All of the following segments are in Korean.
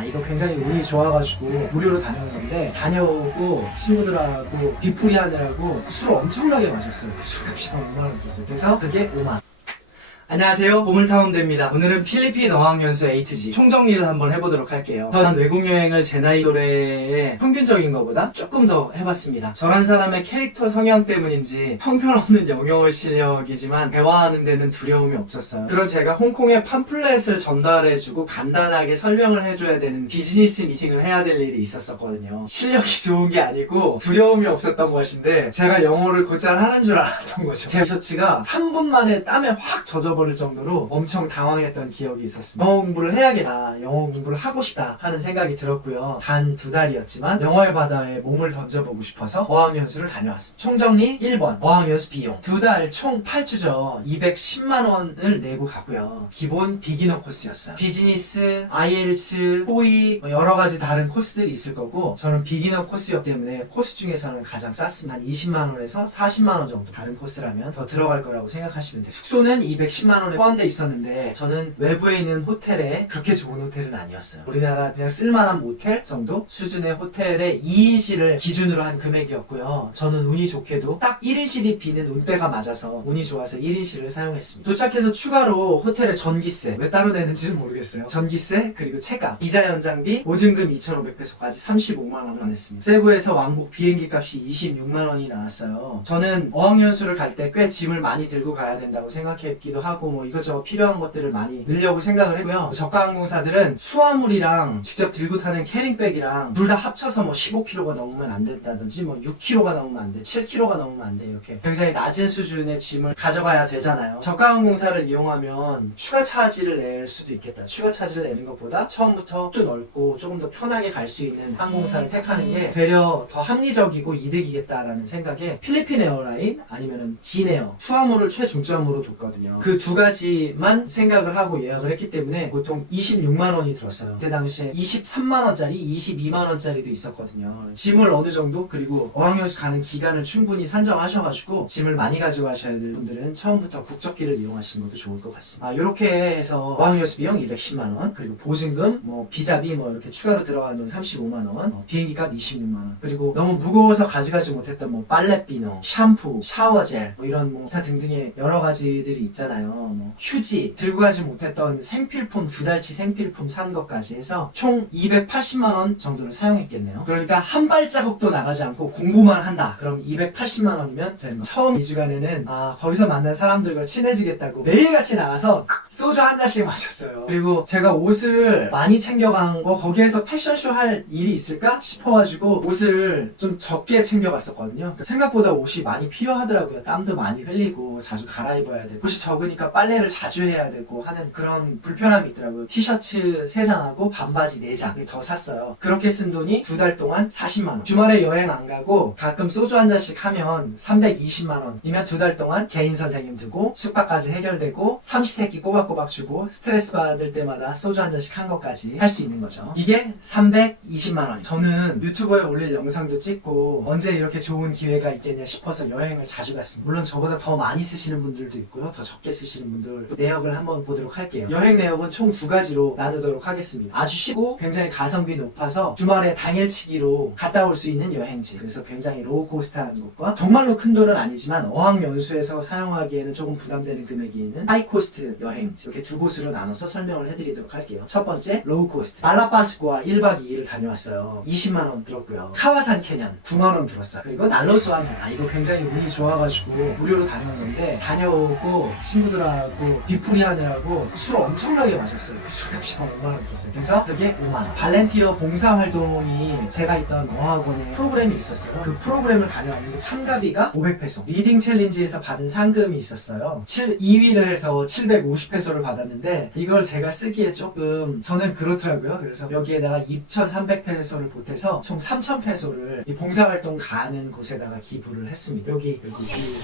이거 굉장히 운이 좋아가지고 무료로 다녀오는데 다녀오고 친구들하고 뒷풀이 하느라고 술을 엄청나게 마셨어요. 술값이 5만원 됐어요. 그래서 그게 5만원. 안녕하세요, 보물탐험대입니다. 오늘은 필리핀 어학연수 A-G 총정리를 한번 해보도록 할게요. 저는 외국 여행을 제 나이 또래의 평균적인 것보다 조금 더 해봤습니다. 저란 사람의 캐릭터 성향 때문인지 형편없는 영어 실력이지만 대화하는 데는 두려움이 없었어요. 그런 제가 홍콩에 팜플렛을 전달해주고 간단하게 설명을 해줘야 되는 비즈니스 미팅을 해야 될 일이 있었거든요. 실력이 좋은 게 아니고 두려움이 없었던 것인데 제가 영어를 곧잘 하는 줄 알았던 거죠. 제 셔츠가 3분 만에 땀에 확 젖어버릴 정도로 엄청 당황했던 기억이 있었습니다. 영어 공부를 해야겠다, 영어 공부를 하고 싶다 하는 생각이 들었고요. 단 2달이었지만 영어의 바다에 몸을 던져보고 싶어서 어학연수를 다녀왔습니다. 총정리 1번 어학연수 비용 2달 총 8주죠 210만원을 내고 가고요. 기본 비기너 코스였어요. 비즈니스, IELTS, 토익 여러가지 다른 코스들이 있을 거고 저는 비기너 코스였기 때문에 코스 중에서는 가장 쌌습니다. 한 20만원에서 40만원 정도 다른 코스라면 더 들어갈 거라고 생각하시면 돼요. 숙소는 210만원에 포함되어 있었는데 저는 외부에 있는 호텔에 그렇게 좋은 호텔은 아니었어요. 우리나라 그냥 쓸만한 모텔 정도 수준의 호텔에 2인실을 기준으로 한 금액이었고요. 저는 운이 좋게도 딱 1인실이 비는 운때가 맞아서 운이 좋아서 1인실을 사용했습니다. 도착해서 추가로 호텔에 전기세, 왜 따로 내는지는 모르겠어요. 전기세 그리고 책값, 이자 연장비, 보증금 2,500페소까지 35만원만 했습니다. 세부에서 왕복 비행기 값이 26만원이 나왔어요. 저는 어학연수를 갈 때 꽤 짐을 많이 들고 가야 된다고 생각했기도 하고 뭐 이것저것 필요한 것들을 많이 넣으려고 생각을 했고요. 저가항공사들은 수화물이랑 직접 들고 타는 캐링백이랑 둘 다 합쳐서 뭐 15kg가 넘으면 안 된다든지 뭐 6kg가 넘으면 안 돼, 7kg가 넘으면 안 돼, 이렇게 굉장히 낮은 수준의 짐을 가져가야 되잖아요. 저가항공사를 이용하면 추가 차지를 낼 수도 있겠다. 추가 차지를 내는 것보다 처음부터 또 넓고 조금 더 편하게 갈 수 있는 항공사를 택하는 게 되려 더 합리적이고 이득이겠다라는 생각에 필리핀 에어라인 아니면은 진에어 수화물을 최중점으로 뒀거든요. 그 두 가지만 생각을 하고 예약을 했기 때문에 보통 26만원이 들었어요. 그때 당시에 23만원짜리, 22만원짜리도 있었거든요. 짐을 어느 정도 그리고 어학연수 가는 기간을 충분히 산정하셔가지고 짐을 많이 가지고 가셔야 될 분들은 처음부터 국적기를 이용하시는 것도 좋을 것 같습니다. 이렇게 해서 어학연수 비용 210만원 그리고 보증금, 뭐 비자비 뭐 이렇게 추가로 들어가는 돈 35만원, 비행기값 26만원 그리고 너무 무거워서 가져가지 못했던 뭐 빨래비누, 샴푸, 샤워젤 뭐 이런 뭐 기타 등등의 여러 가지들이 있잖아요. 뭐 휴지, 들고 가지 못했던 생필품, 2달치 생필품 산 것까지 해서 총 280만원 정도를 사용했겠네요. 그러니까 한 발자국도 나가지 않고 공부만 한다. 그럼 280만원이면 되는 거. 처음 2주간에는 거기서 만난 사람들과 친해지겠다고 매일같이 나가서 소주 한 잔씩 마셨어요. 그리고 제가 옷을 많이 챙겨간 거 거기에서 패션쇼 할 일이 있을까 싶어가지고 옷을 좀 적게 챙겨갔었거든요. 그러니까 생각보다 옷이 많이 필요하더라고요. 땀도 많이 흘리고 자주 갈아입어야 되고 옷이 적으니까 빨래를 자주 해야 되고 하는 그런 불편함이 있더라고요. 티셔츠 3장하고 반바지 4장을 더 샀어요. 그렇게 쓴 돈이 2달 동안 40만원. 주말에 여행 안 가고 가끔 소주 한 잔씩 하면 320만원이면 2달 동안 개인 선생님 두고 숙박까지 해결되고 삼시세끼 꼬박꼬박 주고 스트레스 받을 때마다 소주 한 잔씩 한 것까지 할 수 있는 거죠. 이게 320만원. 저는 유튜버에 올릴 영상도 찍고 언제 이렇게 좋은 기회가 있겠냐 싶어서 여행을 자주 갔습니다. 물론 저보다 더 많이 쓰시는 분들도 있고요. 더 적게 쓰시는 분들 내역을 한번 보도록 할게요. 여행 내역은 총 2가지로 나누도록 하겠습니다. 아주 쉽고 굉장히 가성비 높아서 주말에 당일치기로 갔다 올 수 있는 여행지, 그래서 굉장히 로우 코스트한 곳과 정말로 큰 돈은 아니지만 어학연수에서 사용하기에는 조금 부담되는 금액이 있는 하이 코스트 여행지, 이렇게 두 곳으로 나눠서 설명을 해드리도록 할게요. 첫 번째 로우 코스트 말라파스코와 1박 2일을 다녀왔어요. 20만원 들었고요. 카와산 캐년 9만원 들었어요. 그리고 날로스완, 이거 굉장히 운이 좋아가지고 무료로 다녀왔는데 다녀오고 친구들하고 뒷풀이 하느라고 술을 엄청나게 마셨어요. 그 술값이 5만원 들었어요. 그래서 그게 5만원. 발렌티어 봉사활동이 제가 있던 어학원에 프로그램이 있었어요. 그 프로그램을 다녀왔는데 참가비가 500페소, 리딩 챌린지에서 받은 상금이 있었어요. 2위를 해서 750페소를 받았는데 이걸 제가 쓰기에 조금 저는 그렇더라고요. 그래서 여기에다가 2,300페소를 보태서 총 3,000페소를 이 봉사활동 가는 곳에다가 기부를 했습니다. 여기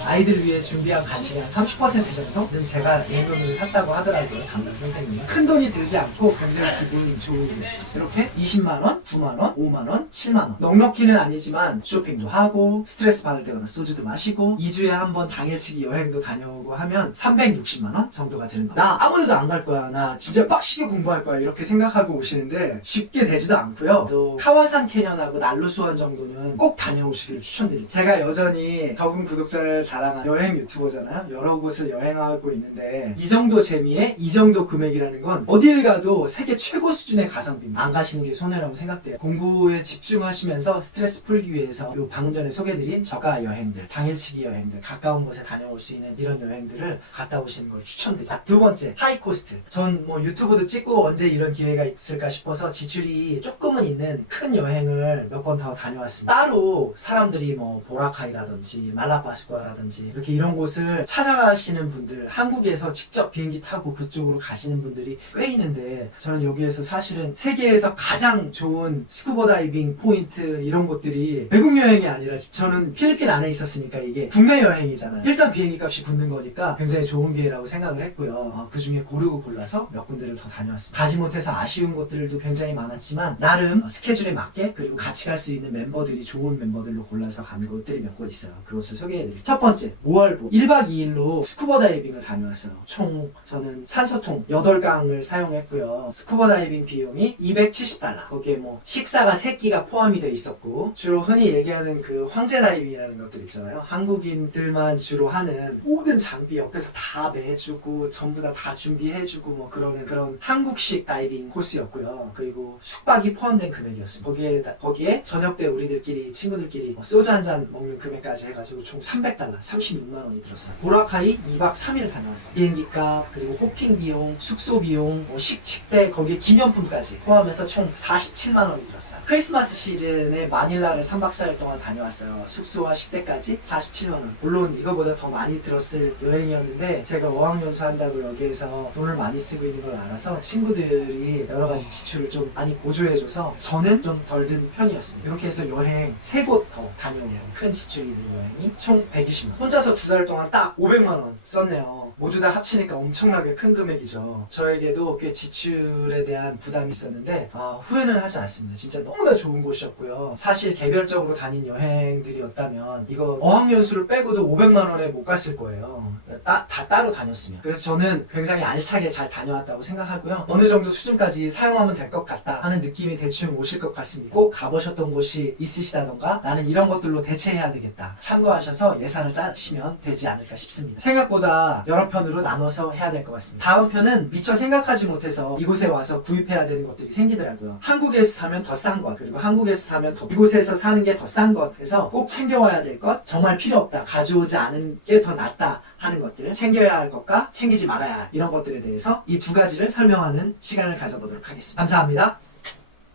아이들 위해 준비한 간식이 한 30% 정도는 제가 예금을 샀다고 하더라고요. 담당 선생님은. 큰 돈이 들지 않고 굉장히 기분 좋은 일이었어요. 이렇게 20만원, 9만원, 5만원, 7만원. 넉넉히는 아니지만 쇼핑도 하고 스트레스 받을 때마다 소주도 마시고 2주에 한 번 당일치기 여행도 다녀오고 하면 360만원 정도가 드는 거예요. 나 아무데도 안 갈 거야. 나 진짜 빡시게 공부할 거야. 이렇게 생각하고 오시는데 쉽게 되지도 않고요. 또 카와산 캐년하고 난로수원 정도는 꼭 다녀오시기를 추천드립니다. 제가 여전히 적은 구독자를 자랑한 여행 유튜버잖아요. 여러 곳을 여행하고 있는데 이 정도 재미에 이 정도 금액이라는 건 어딜 가도 세계 최고 수준의 가성비입니다. 안 가시는 게 손해라고 생각돼요. 공부에 집중하시면서 스트레스 풀기 위해서 요 방금 전에 소개드린 저가 여행들, 당일치기 여행들, 가까운 곳에 다녀올 수 있는 이런 여행들을 갔다 오시는 걸 추천드립니다. 두 번째, 하이코스트. 전 뭐 유튜브도 찍고 언제 이런 기회가 있을까 싶어서 지출이 조금은 있는 큰 여행을 몇 번 더 다녀왔습니다. 따로 사람들이 뭐 보라카이라든지 말라파스코라든지 이렇게 이런 곳을 찾아가시는 분들, 한국에서 직접 비행기 타고 그쪽으로 가시는 분들이 꽤 있는데 저는 여기에서 사실은 세계에서 가장 좋은 스쿠버 다이빙 포인트 이런 곳들이 외국 여행이 아니라 저는 필리핀 안에 있었으니까 이게 국내 여행이잖아요. 일단 비행기 값이 붙는 거니까 굉장히 좋은 기회라고 생각을 했고요. 그 중에 고르고 골라서 몇 군데를 더 다녀왔습니다. 가지 못해서 아쉬운 곳들도 굉장히 많았지만 나름 스케줄에 맞게 그리고 같이 갈 수 있는 멤버들이 좋은 멤버들로 골라서 간 곳들이 몇 곳 있어요. 그것을 소개해드릴게요. 첫 번째, 모월보 1박 2일로 스쿠버 다이빙을 다녀왔어요. 총 저는 산소통 8강을 사용했고요. 스쿠버 다이빙 비용이 $270. 거기에 뭐 식사가 3끼가 포함이 돼 있었고 주로 흔히 얘기하는 그 황제 다이빙이라는 것들 있잖아요. 한국인들만 주로 하는 모든 장비 옆에서 다 매주고 전부 다 준비해주고 뭐 그런 한국식 다이빙 코스였고요. 그리고 숙박이 포함된 금액이었습니다. 거기에 저녁 때 우리들끼리 친구들끼리 소주 한잔 먹는 금액까지 해가지고 총 $300, 36만 원이 들었어요. 보라카이 2박 3일 다녀왔어요. 비행기값 그리고 호핑 비용, 숙소 비용, 식대 거기에 기념품까지 포함해서 총 47만 원이 들었어요. 크리스마스 시즌에 마닐라를 3박 4일 동안 다녀왔어요. 숙소와 식대까지 47만 원. 물론 이거보다 더 많이 들었을 여행이었는데 제가 어학연수 한다고 여기에서 돈을 많이 쓰고 있는 걸 알아서 친구들이 여러 가지 지출을 좀 많이 보조해줘서 저는 좀 덜 든 편이었습니다. 이렇게 해서 여행 3곳 더 다녀오는 큰 지출이 있는 여행이 총 120만 원. 혼자서 2달 동안 딱 500만 원 썼네요. 모두 다 합치니까 엄청나게 큰 금액이죠. 저에게도 꽤 지출에 대한 부담이 있었는데 후회는 하지 않습니다. 진짜 너무나 좋은 곳이었고요. 사실 개별적으로 다닌 여행들이었다면 이거 어학연수를 빼고도 500만 원에 못 갔을 거예요. 다 따로 다녔으면. 그래서 저는 굉장히 알차게 잘 다녀왔다고 생각하고요. 어느 정도 수준까지 사용하면 될 것 같다 하는 느낌이 대충 오실 것 같습니다. 꼭 가보셨던 곳이 있으시다던가 나는 이런 것들로 대체해야 되겠다 참고하셔서 예산을 짜시면 되지 않을까 싶습니다. 생각보다 여러 편으로 나눠서 해야 될 것 같습니다. 다음 편은 미처 생각하지 못해서 이곳에 와서 구입해야 되는 것들이 생기더라고요. 한국에서 사면 더 싼 것, 그리고 한국에서 사면 더 이곳에서 사는 게 더 싼 것 해서 꼭 챙겨와야 될 것, 정말 필요 없다, 가져오지 않은 게 더 낫다 하는 것들, 챙겨야 할 것과 챙기지 말아야 할 이런 것들에 대해서 이 두 가지를 설명하는 시간을 가져보도록 하겠습니다. 감사합니다.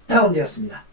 다운되었습니다.